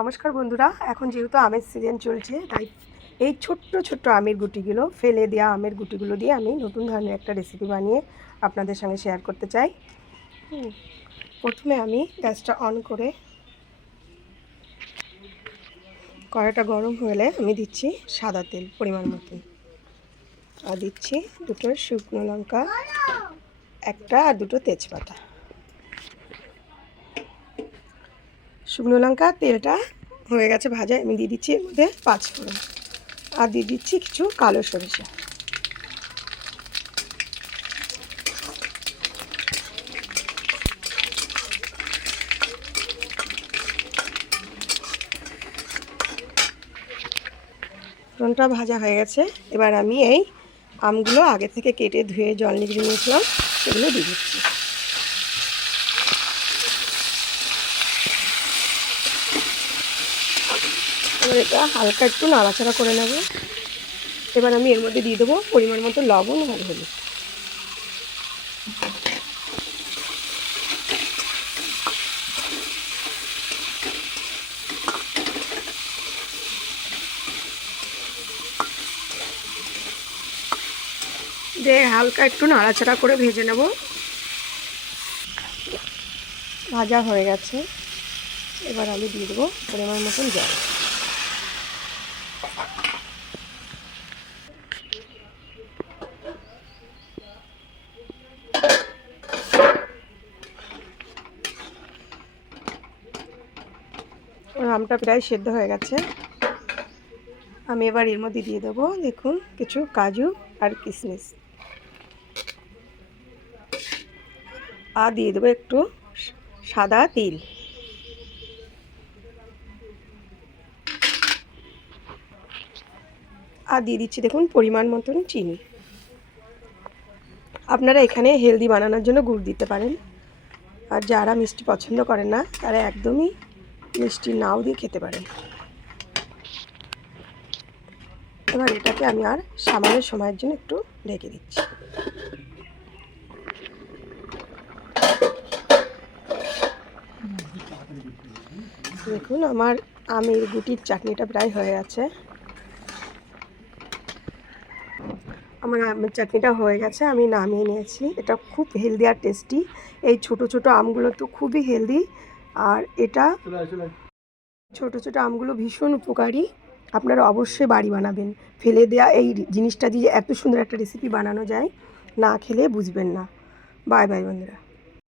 নমস্কার বন্ধুরা, এখন যেহেতু আমের সিজন চলছে তাই এই ছোট্ট ছোট্ট আমের গুটিগুলো, ফেলে দেওয়া আমের গুটিগুলো দিয়ে আমি নতুন ধরনের একটা রেসিপি বানিয়ে আপনাদের সঙ্গে শেয়ার করতে চাই। প্রথমে আমি গ্যাসটা অন করে কড়াইটা গরম হলে আমি দিচ্ছি সাদা তেল পরিমাণ মতন, আর দিচ্ছি দুটো শুকনো লঙ্কা, একটা আর দুটো তেজপাতা। শুকনো লঙ্কা তেলটা হয়ে গেছে ভাজা, আমি দিয়ে দিচ্ছি এর মধ্যে 5 ফোড়ন, আর দিয়ে দিচ্ছি কিছু কালো সরিষা। ফোড়নটা ভাজা হয়ে গেছে, এবার আমি এই আমগুলো আগে থেকে কেটে ধুয়ে জল নিগড়ে নিয়েছিলাম সেগুলো দিয়ে দিচ্ছি। এবার এটা হালকা একটু নাড়াচাড়া করে নেব। এবার আমি এর মধ্যে দিয়ে দেবো পরিমাণ মতো লবণ আর হলুদ। দিয়ে হালকা একটু নাড়াচাড়া করে ভেজে নেব। ভাজা হয়ে গেছে, এবার আমি দিয়ে দেবো পরিমাণ মতন জল। আমটা প্রায় সেদ্ধ হয়ে গেছে, আমি এবার এর মধ্যে দিয়ে দেবো দেখুন কিছু কাজু আর কিশমিশ, আর দিয়ে দেবো একটু সাদা তিল, আর দিয়ে দিচ্ছি দেখুন পরিমাণ মতন চিনি। আপনারা এখানে হেলদি বানানোর জন্য গুড় দিতে পারেন, আর যারা মিষ্টি পছন্দ করেন না তারা একদমই মিষ্টি নাও দিয়ে খেতে পারেন। এবার এটাকে আমি আর সামান্য সময়ের জন্য একটু ঢেকে দিচ্ছি। দেখুন আমার আমের গুটির চাটনিটা প্রায় হয়ে গেছে। আমার আমের চাটনিটা হয়ে গেছে, আমি নামিয়ে নিয়েছি। এটা খুব হেলদি আর টেস্টি। এই ছোট ছোট আমগুলো তো খুবই হেলদি, আর এটা ছোট ছোট আমগুলো ভীষণ উপকারী। আপনারা অবশ্যই বাড়ি বানাবেন। ফেলে দেওয়া এই জিনিসটা দিয়ে এত সুন্দর একটা রেসিপি বানানো যায়, না খেলে বুঝবেন না। বাই বাই বন্ধুরা।